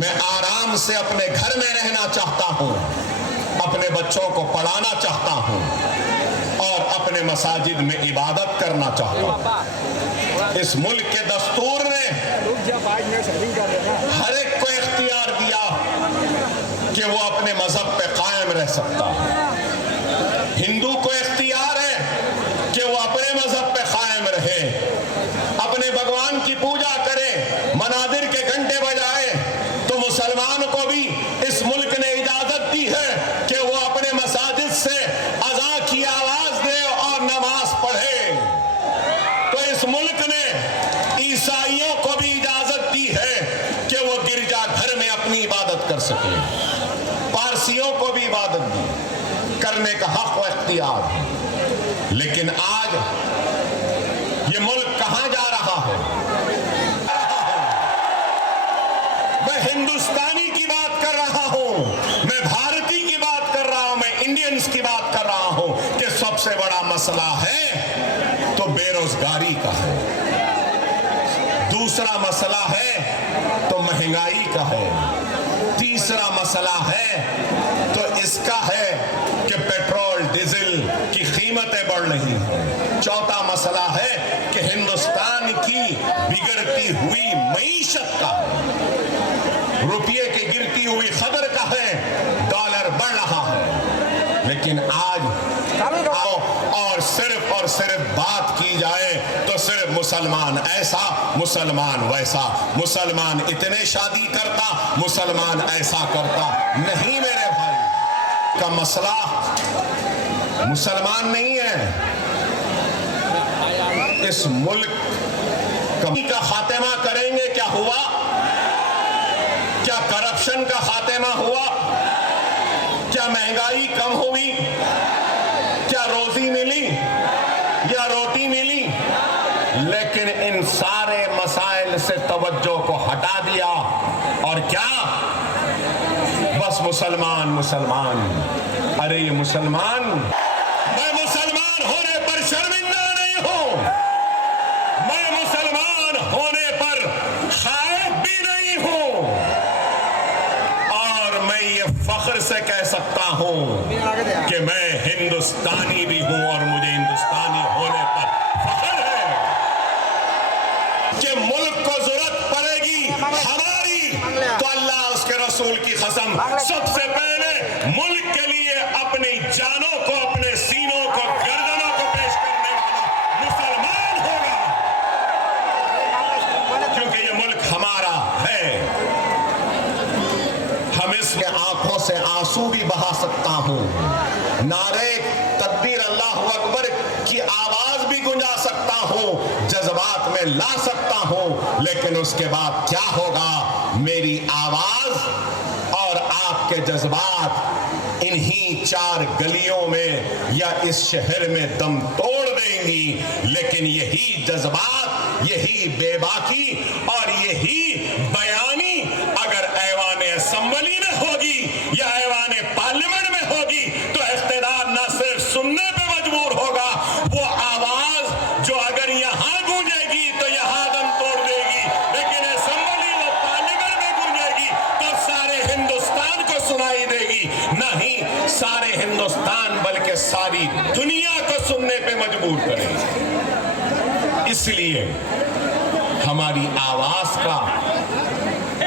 میں آرام سے اپنے گھر میں رہنا چاہتا ہوں، اپنے بچوں کو پڑھانا چاہتا ہوں اور اپنے مساجد میں عبادت کرنا چاہتا ہوں۔ اس ملک کے دستور نے ہر ایک کو اختیار دیا کہ وہ اپنے مذہب پہ قائم رہ سکتا ہے۔ ہندو کو اختیار ہے کہ وہ اپنے مذہب پہ قائم رہے، اپنے بھگوان کی پوجا کرے، منادر کے گھنٹے بجائے۔ تو مسلمان کو بھی اس ملک نے اجازت دی ہے کہ وہ اپنے مساجد سے اذان کی آواز دے اور نماز پڑھے۔ تو اس ملک نے عیسائیوں کو بھی اجازت دی ہے کہ وہ گرجا گھر میں اپنی عبادت کر سکے۔ پارسیوں کو بھی عبادت دی کرنے کا حق و اختیار ہے۔ لیکن آج یہ ملک کہاں جا رہا ہے؟ میں ہندوستانی کی بات کر رہا ہوں، میں بھارتی کی بات کر رہا ہوں، میں انڈینز کی بات کر رہا ہوں کہ سب سے بڑا مسئلہ ہے تو بے روزگاری کا ہے، دوسرا مسئلہ ہے تو مہنگائی کا ہے، تیسرا مسئلہ ہے تو اس کا ہے کہ پیٹرول ڈیزل کی قیمتیں بڑھ رہی ہیں، چوتھا مسئلہ ہے کہ ہندوستان کی بگڑتی ہوئی معیشت کا ہے، روپیے کی گرتی ہوئی قدر کا ہے، ڈالر بڑھ رہا ہے۔ لیکن آج اور صرف بات کی جائے تو صرف مسلمان ایسا، مسلمان ویسا، مسلمان اتنے شادی کرتا، مسلمان ایسا کرتا۔ نہیں میرے بھائی، کا مسئلہ مسلمان نہیں ہے، اس ملک کا خاتمہ کریں گے۔ کیا ہوا؟ کیا کرپشن کا خاتمہ ہوا؟ کیا مہنگائی کم ہوئی؟ کیا روزی ملی یا روٹی ملی؟ لیکن ان سارے مسائل سے توجہ کو ہٹا دیا اور کیا؟ بس مسلمان مسلمان۔ ارے یہ مسلمان، میں مسلمان ہونے پر شرمندہ نہیں ہوں، میں مسلمان ہونے پر خائف بھی نہیں ہوں، اور میں یہ فخر سے کہہ سکتا ہوں کہ میں ہندوستانی بھی ہوں اور مجھے ہندوستانی ہونے پر فخر ہے کہ ملک کو ضرورت پڑے گی ہماری تو اللہ اس کے رسول کی قسم سب سے پہلے ملک کے لیے اپنی جانوں کو، اپنے سینوں کو، گردنوں کو پیش کرنے والا مسلمان ہوگا، کیونکہ یہ ملک ہمارا ہے۔ ہم اس کے آنکھوں سے آنسو بھی بہا سکتا ہوں، نعرے تکبیر اللہ اکبر کی آواز بھی گنجا سکتا ہوں، جذبات میں لا سکتا ہوں، لیکن اس کے بعد کیا ہوگا؟ میری آواز اور آپ کے جذبات انہی 4 گلیوں میں یا اس شہر میں دم توڑ دیں گی، لیکن یہی جذبات، یہی بے باکی اور یہی بیانی اگر ایوان اسمبلی میں ہوگی یا ایوان پارلیمنٹ میں ہوگی تو اقتدار نہ صرف سننے پہ مجبور ہوگا، وہ آواز جو اگر یہاں گونجے گی تو یہاں دم توڑ دے گی، لیکن اسمبلی و پارلیمنٹ میں گونجے گی تو سارے ہندوستان کو سنائی دے گی، نہیں سارے ہندوستان بلکہ ساری دنیا کو سننے پہ مجبور کرے گی۔ اس لیے ہماری آواز کا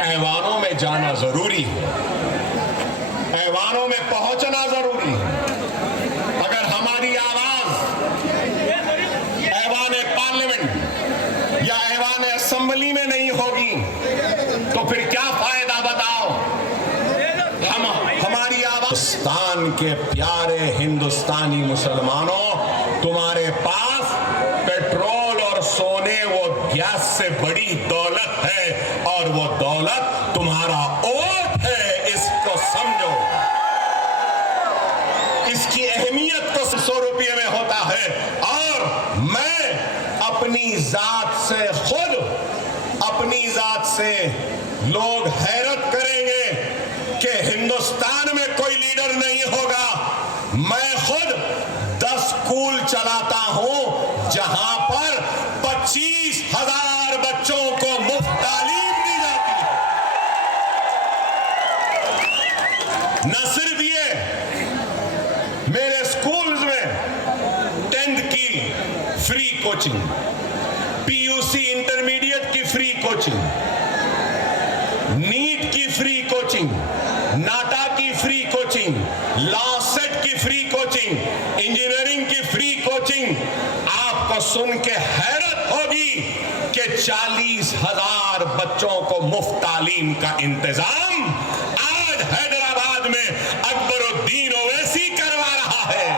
ایوانوں میں جانا ضروری ہے، ایوانوں میں پہنچنا ضروری ہے۔ اگر ہماری آواز ایوان پارلیمنٹ یا ایوان اسمبلی میں نہیں ہوگی تو پھر کیا فائدہ بتاؤ؟ ہماری آواز، ہندوستان کے پیارے ہندوستانی مسلمانوں، تمہارے پاس پیٹرول اور سونے و گیس سے بڑی دولت ہے اور وہ دولت تمہارا ووٹ ہے، اس کو سمجھو۔ اس کی اہمیت تو 100 روپے میں ہوتا ہے، اور میں اپنی ذات سے خود، اپنی ذات سے لوگ حیرت کریں گے کہ ہندوستان میں کوئی لیڈر نہیں ہوگا۔ میں خود 10 اسکول چلاتا ہوں جہاں پر 25,000 بچوں کو مفت تعلیم دی جاتی ہے۔ نہ صرف یہ، میرے سکولز میں 10th کی فری کوچنگ، پی یو سی انٹرمیڈیٹ کی فری کوچنگ، نیٹ کی فری کوچنگ، ناٹا کی فری کوچنگ، لا سیٹ کی فری کوچنگ، انجینئرنگ کی فری کوچنگ. آپ کو سن کے حیرت ہوگی کہ 40,000 بچوں کو مفت تعلیم کا انتظام آج حیدرآباد میں اکبر الدین اویسی کروا رہا ہے.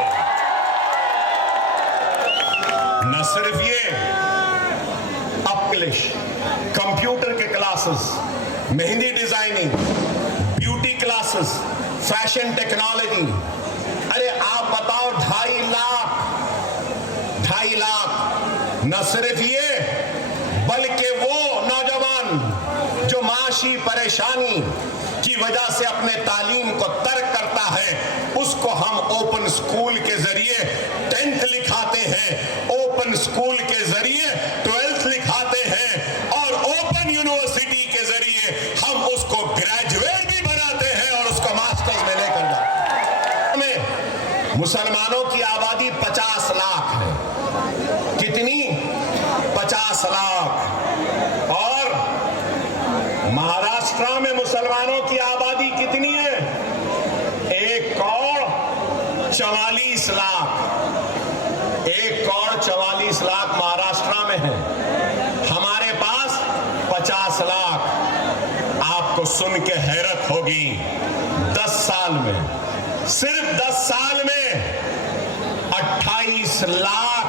نہ صرف یہ، انگلش، کمپیوٹر کے classes, mehndi designing, beauty classes, fashion technology. ارے آپ بتاؤ 2.5 لاکھ. نہ صرف یہ، بلکہ وہ نوجوان جو معاشی پریشانی کی وجہ سے اپنے تعلیم کو ترک کرتا ہے، اس کو ہم اوپن سکول کے ذریعے 10th لکھاتے ہیں، اوپن سکول کے ذریعے 12th لکھاتے ہیں، اور اوپن یونیورسٹی کے ذریعے ہم اس کو گریجویٹ بھی بناتے ہیں اور اس کو ماسٹرز میں لے کر جاتے ہیں. مسلمانوں کی آبادی 50 لاکھ ہے. کتنی؟ 50 لاکھ. اور مہاراشٹرا میں مسلمانوں کی آبادی کتنی ہے؟ 1.44 لاکھ. 1.44 لاکھ مہاراشٹرا میں ہے. ہمارے پاس 50 لاکھ. آپ کو سن کے حیرت ہوگی، 10 سال میں، صرف 10 سال میں 28 لاکھ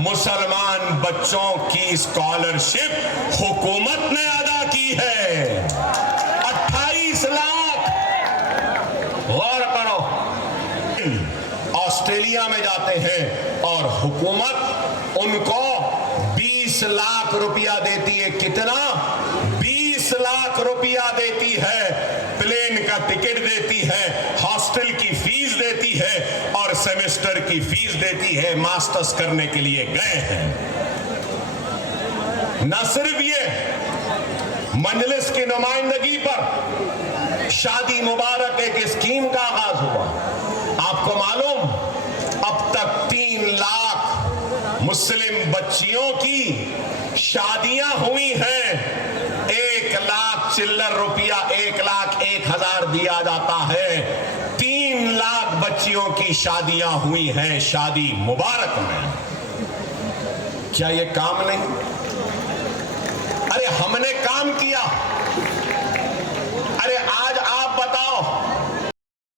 مسلمان بچوں کی اسکالرشپ حکومت نے ادا کی ہے. 28 لاکھ. غور کرو. آسٹریلیا میں جاتے ہیں اور حکومت ان کو 20 لاکھ روپیہ دیتی ہے. کتنا؟ 20 لاکھ روپیہ دیتی ہے. پلین کا ٹکٹ دیتی ہے، ہاسٹل کی فیس دیتی ہے، اور سیمسٹر کی فیس دیتی ہے. ماسٹرز کرنے کے لیے گئے ہیں. نہ صرف یہ، مجلس کی نمائندگی پر شادی مبارک ایک اسکیم کا آغاز ہوا. آپ کو معلوم، اب تک 3 لاکھ مسلم بچیوں کی شادیاں ہوئی ہیں. 1 لاکھ چلر روپیہ، 1,01,000 دیا جاتا ہے. 3 لاکھ بچیوں کی شادیاں ہوئی ہیں شادی مبارک میں. کیا یہ کام نہیں؟